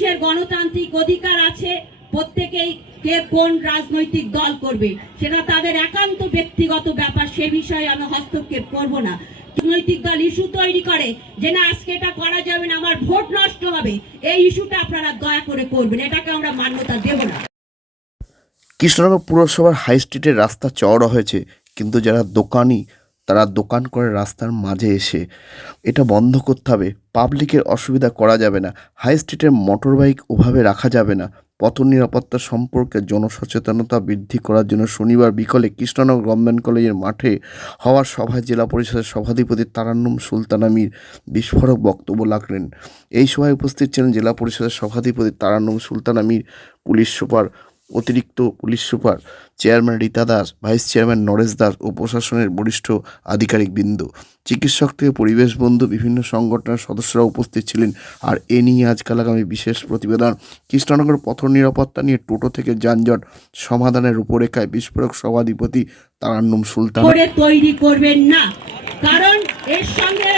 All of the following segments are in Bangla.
মানুষের গণতান্ত্রিক অধিকার আছে, প্রত্যেকেই কে কোন রাজনৈতিক দল করবে, সেটা তাদের একান্ত ব্যক্তিগত ব্যাপার, সে বিষয়ে আমি হস্তক্ষেপ করব না। রাজনৈতিক দল ইস্যু তৈরি করে যে না, আজকে এটা করা যাবে না, আমার ভোট নষ্ট হবে, এই ইস্যুটা আপনারা দয়া করে করবেন, এটাকে আমরা মান্যতা দেব না। কৃষ্ণনগর পুরসভার হাই স্ট্রিটের রাস্তা চওড়া হয়েছে, কিন্তু যারা দোকানি তারা দোকান করে রাস্তার মাঝে এসে এটা বন্ধ করতে হবে। পাবলিকের অসুবিধা করা যাবে না। হাই স্ট্রিটের মোটর বাইক ওভাবে রাখা যাবে না। পথ নিরাপত্তা সম্পর্কে জনসচেতনতা বৃদ্ধি করার জন্য শনিবার বিকলে কৃষ্ণনগর গভর্নমেন্ট কলেজের মাঠে হওয়ার সভায় জেলা পরিষদের সভাধিপতি তারান্নুম সুলতান আমির বিস্ফোরক বক্তব্য রাখলেন। এই সভায় উপস্থিত ছিলেন জেলা পরিষদের সভাধিপতি তারান্নুম সুলতান আমির পুলিশ সুপার অতিরিক্ত police super chairman Rita Das, vice chairman Naresh Das ও প্রশাসনের বরিষ্ঠ আধিকারিক বৃন্দ। চিকিৎসক থেকে পরিবেশ বন্ধু, বিভিন্ন সংগঠনের সদস্যরা উপস্থিত ছিলেন। আর এ নিয়ে আজকাল আগামী বিশেষ প্রতিবেদন। কৃষ্ণনগর পথ নিরাপত্তা নিয়ে টোটো থেকে যানজট, সমাধানের রূপরেখায় বিস্ফোরক সভাধিপতি তারান্নুম সুলতান। তৈরি করবেন না। কারণ এর সঙ্গে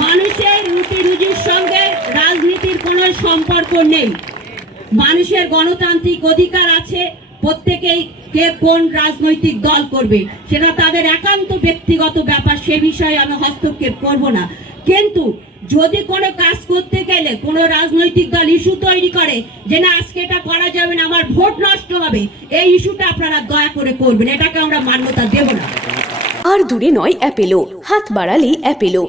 মানুষের রুটি রুজির সঙ্গে রাজনীতির কোনো সম্পর্ক নেই। মানুষের গণতান্ত্রিক অধিকার আছে, প্রত্যেকেই কে কোন রাজনৈতিক দল করবে, সেটা তাদের একান্ত ব্যক্তিগত ব্যাপার, সে বিষয়ে আমি হস্তক্ষেপ করব না। কিন্তু যদি কোনো কাজ করতে গেলে, কোনো রাজনৈতিক দল ইস্যু তৈরি করে যে না, আজকে এটা করা যাবে না, আমার ভোট নষ্ট হবে, এই ইস্যুটা আপনারা দয়া করে করবেন, এটাকে আমরা মান্যতা দেব না। আর দূরে নয়, অ্যাপেলো। হাত বাড়ালেই Apollo.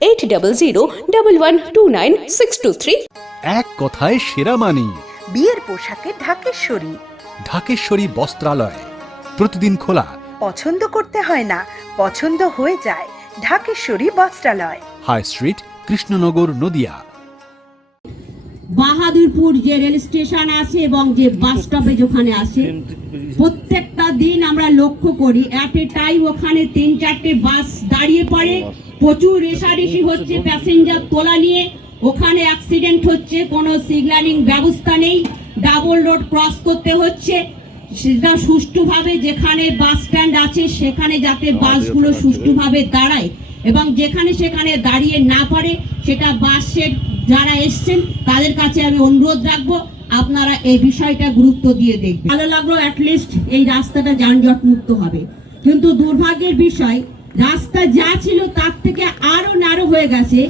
eight double zero double one two nine six two three এক কথায় সেরা মানি। বিয়ের পোশাকে ঢাকেশ্বরী। ঢাকেশ্বরী বস্ত্রালয়। প্রতিদিন খোলা। পছন্দ করতে হয় না পছন্দ হয়ে যায় ঢাকেশ্বরী বস্ত্রালয়। High street Krishnanagar Nadia. Bahadurpur যে রেল স্টেশন আছে এবং যে বাস স্টপে ওখানে আছে প্রত্যেকটা দিন আমরা লক্ষ্য করি অ্যাট এ টাইম ওখানে তিন চারটে বাস দাঁড়িয়ে পড়ে। প্রচুর রেশারেশি হচ্ছে প্যাসেঞ্জার তোলা নিয়ে। ওখানে অ্যাক্সিডেন্ট হচ্ছে কোনো সিগন্যালিং ব্যবস্থা নেই। ডাবল রোড ক্রস করতে হচ্ছে। সেটা সুষ্ঠুভাবে যেখানে বাস স্ট্যান্ড আছে সেখানে যাতে বাসগুলো সুষ্ঠুভাবে দাঁড়ায়। এবং যেখানে সেখানে দাঁড়িয়ে না পারে সেটা বাসের যারা এসছেন তাদের কাছে আমি অনুরোধ রাখব। আপনারা এই বিষয়টা গুরুত্ব দিয়ে দেখবেন। ভালো লাগল অ্যাটলিস্ট এই রাস্তাটা যানজট মুক্ত হবে। কিন্তু দুর্ভাগ্যের বিষয়, রাস্তা যা ছিল তার থেকে আরও ন্যারো হয়ে গেছে।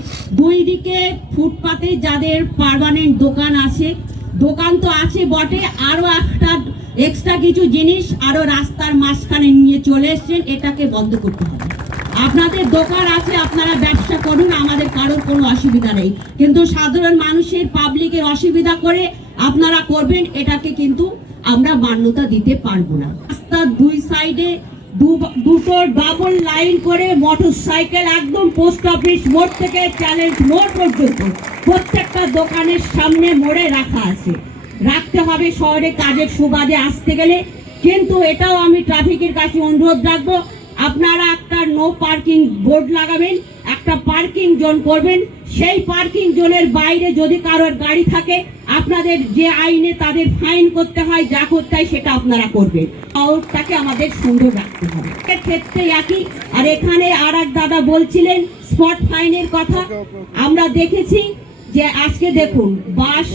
দুই দিকে ফুটপাতে যাদের পারমানেন্ট দোকান আছে, দোকান তো আছে বটে, আরও একটা এক্সট্রা কিছু জিনিস আরও রাস্তার মাঝখানে নিয়ে চলে এসছেন, এটাকে বন্ধ করতে হবে। আপনাদের দোকান আছে, আপনারা ব্যবসা করুন আমাদের কারোর কোনো অসুবিধা নেই। কিন্তু সাধারণ মানুষের পাবলিকের অসুবিধা করে আপনারা করবেন, এটাকে কিন্তু আমরা মান্যতা দিতে পারব না। রাস্তার দুই সাইডে দুটো ডাবল লাইন করে মোটর সাইকেল একদম পোস্ট অফিস মোড় থেকে চ্যালেঞ্জ মোড় পর্যন্ত প্রত্যেকটা দোকানের সামনে মোড়ে রাখা আছে। রাখতে হবে শহরে কাজের সুবাদে আসতে গেলে। কিন্তু এটাও আমি ট্রাফিকের কাছে অনুরোধ রাখব, আপনারা একটা নো পার্কিং বোর্ড লাগাবেন একটা পার্কিং জোন করবেন। সেই পার্কিং জোনের বাইরে যদি কারোর গাড়ি থাকে, আপনাদের যে আইনে তাদের ফাইন করতে হয়, যা করতে হয়, সেটা আপনারা করবেন। শহরটাকে আমাদের সুন্দর রাখতে হবে। ক্ষেত্রে একই। আর এখানে আর দাদা বলছিলেন, স্পট ফাইনের কথা। আমরা দেখেছি যে আজকে দেখুন, বাস,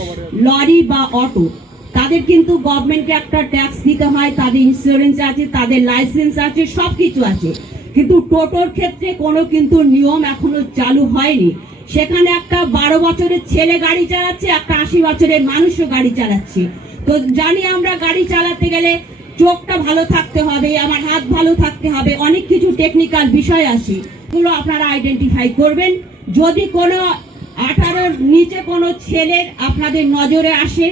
লরি বা অটো, তাদের কিন্তু গভর্নমেন্টকে একটা ট্যাক্স দিতে হয়, তাদের ইন্স্যুরেন্স আছে, তাদের লাইসেন্স আছে সব কিছু আছে। কিন্তু টোটোর ক্ষেত্রে কোনো কিন্তু নিয়ম এখনও চালু হয়নি। সেখানে একটা বারো বছরের ছেলে গাড়ি চালাচ্ছে, একটা আশি বছরের মানুষও গাড়ি চালাচ্ছে। তো জানি আমরা গাড়ি চালাতে গেলে চোখটা ভালো থাকতে হবে, আমার হাত ভালো থাকতে হবে, অনেক কিছু টেকনিক্যাল বিষয় আছে। এগুলো আপনারা আইডেন্টিফাই করবেন। যদি কোনো আঠারোর নিচে কোনো ছেলের আপনাদের নজরে আসে,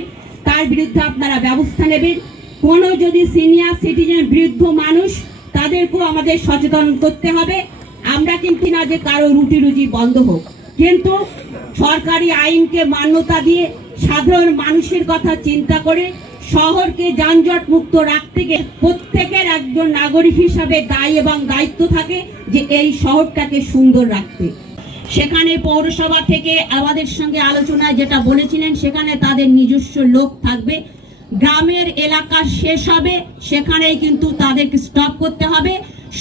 তার বিরুদ্ধে আপনারা ব্যবস্থা নেবেন। কোনো যদি সিনিয়র সিটিজেন বৃদ্ধ মানুষ তাদেরকেও আমাদের সচেতন করতে হবে। আমরা কিন্তু না যে কারও রুটি রুজি বন্ধ হোক। কিন্তু সরকারি আইনকে মান্যতা দিয়ে সাধারণ মানুষের কথা চিন্তা করে শহরকে যানজট মুক্ত রাখতে গেলে প্রত্যেকের একজন নাগরিক হিসাবে দায় এবং দায়িত্ব থাকে যে এই শহরটাকে সুন্দর রাখতে। সেখানে পৌরসভা থেকে আমাদের সঙ্গে আলোচনায় যেটা বলেছিলেন, সেখানে তাদের নিজস্ব লোক থাকবে। গ্রামের এলাকা শেষ হবে, সেখানেই কিন্তু তাদেরকে স্টপ করতে হবে।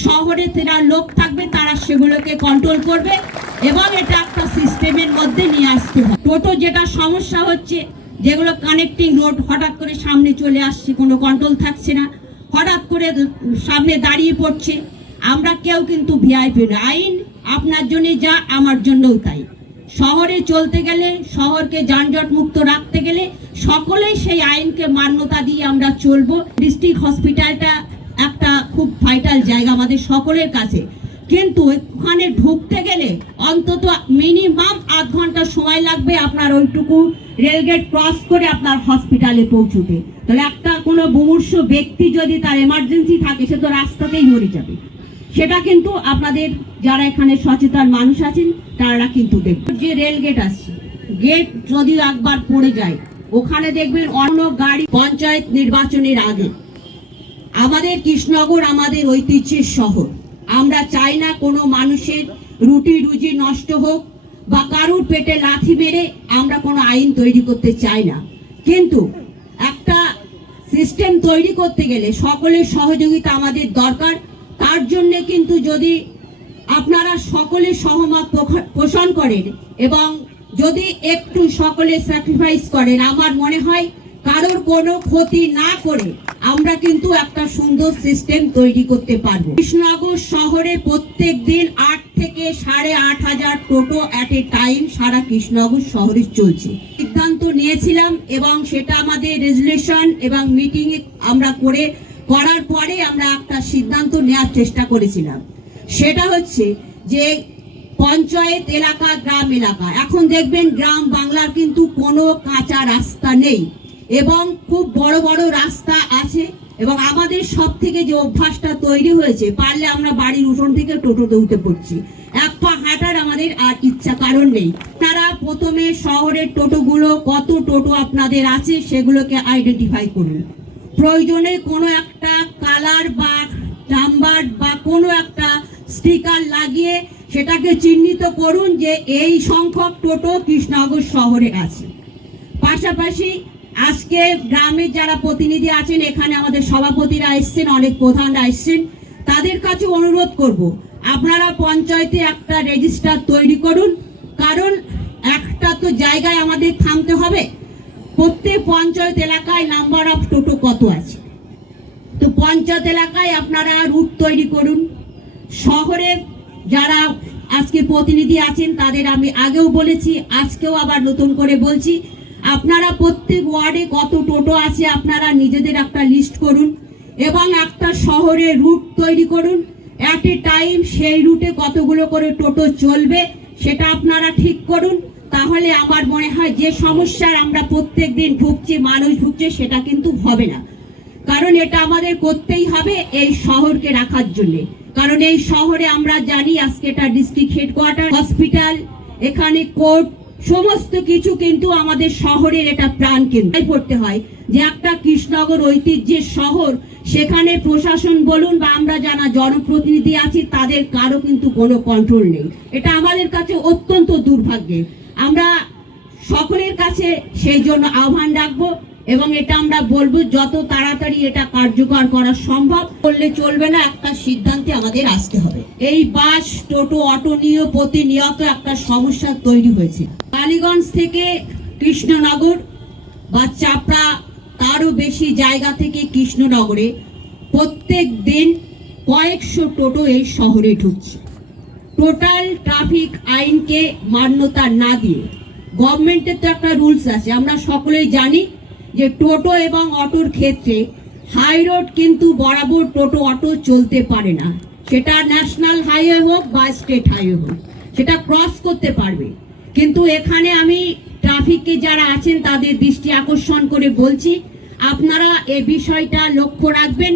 শহরে তারা লোক থাকবে, তারা সেগুলোকে কন্ট্রোল করবে এবং এটা একটা সিস্টেমের মধ্যে নিয়ে আসতে হবে। টোটো যেটা সমস্যা হচ্ছে, যেগুলো কানেক্টিং রোড হঠাৎ করে সামনে চলে আসছে, কোনো কন্ট্রোল থাকছে না। হঠাৎ করে সামনে দাঁড়িয়ে পড়ছে। আমরা কেউ কিন্তু ভিআইপি আইন আপনার জন্য যা, আমার জন্যও তাই। শহরে চলতে গেলে, শহরকে যানজট মুক্ত রাখতে গেলে সকলেই সেই আইনকে মান্যতা দিয়ে আমরা চলবো। ডিস্ট্রিক্ট হসপিটালটা একটা খুব ভাইটাল জায়গা আমাদের সকলের কাছে। কিন্তু ওখানে ঢুকতে গেলে অন্তত মিনিমাম আধ ঘণ্টা সময় লাগবে আপনার ওইটুকু রেলগেট ক্রস করে আপনার হসপিটালে পৌঁছতে। তাহলে একটা কোনো বুমূর্ষ ব্যক্তি যদি তার এমার্জেন্সি থাকে, সে তো রাস্তাতেই মরে যাবে। সেটা কিন্তু আপনাদের যারা এখানে সচেতন মানুষ আছেন, তারা কিন্তু দেখবেন। যে রেল গেট আছে গেট যদি একবার পড়ে যায়, ওখানে দেখবেন অন্য গাড়ি পঞ্চায়েত নির্বাচনের আগে। আমাদের কৃষ্ণনগর আমাদের ঐতিহ্যের শহর। আমরা চাই না কোনো মানুষের রুটি রুজি নষ্ট হোক বা কারুর পেটে লাথি মেরে আমরা কোনো আইন তৈরি করতে চাই না। কিন্তু একটা সিস্টেম তৈরি করতে গেলে সকলের সহযোগিতা আমাদের দরকার। তার জন্য কিন্তু যদি আপনারা সকলে সহমত পোষণ করেন এবং যদি একটু সকলে স্যাক্রিফাইস করেন, আমার মনে হয় কারোর কোনো ক্ষতি না করে আমরা কিন্তু একটা সুন্দর সিস্টেম তৈরি করতে পারব। কৃষ্ণনগর শহরে প্রত্যেক দিন আট থেকে সাড়ে আট হাজার টোটো অ্যাট এ টাইম সারা কৃষ্ণনগর শহরে চলছে। সিদ্ধান্ত নিয়েছিলাম এবং সেটা আমাদের রেজুলেশন এবং মিটিং আমরা করে করার পরে আমরা একটা সিদ্ধান্ত নেওয়ার চেষ্টা করেছিলাম। সেটা হচ্ছে যে পঞ্চায়েত এলাকা, গ্রাম এলাকা। এখন দেখবেন গ্রাম বাংলার কিন্তু কোনো কাঁচা রাস্তা নেই এবং খুব বড় বড় রাস্তা আছে এবং আমাদের সব থেকে যে অভ্যাসটা তৈরি হয়েছে, পারলে আমরা বাড়ির উঠোন থেকে টোটোতে উঠে পড়ছি। এক পা হাঁটার আমাদের আর ইচ্ছা কারণ নেই। তারা প্রথমে শহরের টোটোগুলো কত টোটো আপনাদের আছে সেগুলোকে আইডেন্টিফাই করুন। প্রয়োজনে কোনো একটা কালার বা নাম্বার বা কোনো একটা স্টিকার লাগিয়ে সেটাকে চিহ্নিত করুন যে এই সংখ্যক টোটো কৃষ্ণনগর শহরে আছে। পাশাপাশি আজকে গ্রামের যারা প্রতিনিধি আছেন, এখানে আমাদের সভাপতিরা এসছেন, অনেক প্রধানরা এসছেন, তাদের কাছে অনুরোধ করব, আপনারা পঞ্চায়েতে একটা রেজিস্টার তৈরি করুন, কারণ একটা তো জায়গায় আমাদের থামতে হবে। প্রত্যেক পঞ্চায়েত এলাকায় নাম্বার অফ টোটো কত আছে? তো পঞ্চায়েত এলাকায় আপনারা রুট তৈরি করুন। শহরের যারা আজকে প্রতিনিধি আছেন, তাদের আমি আগেও বলেছি, আজকেও আবার নতুন করে বলছি, আপনারা প্রত্যেক ওয়ার্ডে কত টোটো আছে আপনারা নিজেদের একটা লিস্ট করুন এবং একটা শহরে রুট তৈরি করুন। অ্যাট এ টাইম সেই রুটে কতগুলো করে টোটো চলবে, সেটা আপনারা ঠিক করুন। তাহলে আমার মনে হয় যে সমস্যার আমরা প্রত্যেক দিন ভুগছি, মানুষ ভুগছে, সেটা কিন্তু হবে না। কারণ এটা আমাদের করতেই হবে এই শহরকে রাখার জন্য। কারণ এই শহরে আমরা জানি আজকে এটা ডিস্ট্রিক্ট হেডকোয়ার্টার, হসপিটাল, এখানে কোর্ট, সমস্ত কিছু কিন্তু আমাদের শহরের এটা প্রাণ কেন্দ্র পড়তে হয় যে একটা কৃষ্ণনগর ঐতিহ্যের শহর, সেখানে প্রশাসন বলুন বা আমরা যারা জনপ্রতিনিধি আছি, তাদের কারও কিন্তু কোনো কন্ট্রোল নেই। এটা আমাদের কাছে অত্যন্ত দুর্ভাগ্যের। আমরা সকলের কাছে সেই জন্য আহ্বান রাখব এবং এটা আমরা বলব, যত তাড়াতাড়ি এটা কার্যকর করা সম্ভব, করলে চলবে না, একটা সিদ্ধান্তে আমাদের আসতে হবে। এই বাস, টোটো, অটো নিয়ে প্রতিনিয়ত একটা সমস্যা তৈরি হয়েছে। কালীগঞ্জ থেকে কৃষ্ণনগর বা চাপড়া, তারও বেশি জায়গা থেকে কৃষ্ণনগরে প্রত্যেক দিন কয়েকশো টোটো এই শহরে ঢুকছে। টোটাল ট্রাফিক আইনকে মান্যতা না দিয়ে। গভর্নমেন্টের তো একটা রুলস আছে, আমরা সকলেই জানি যে টোটো এবং অটোর ক্ষেত্রে হাই রোড কিন্তু বরাবর টোটো, অটো চলতে পারে না। সেটা ন্যাশনাল হাইওয়ে হোক বা স্টেট হাইওয়ে হোক, সেটা ক্রস করতে পারবে। কিন্তু এখানে আমি ট্রাফিককে যারা আছেন, তাদের দৃষ্টি আকর্ষণ করে বলছি, আপনারা এ বিষয়টা লক্ষ্য রাখবেন।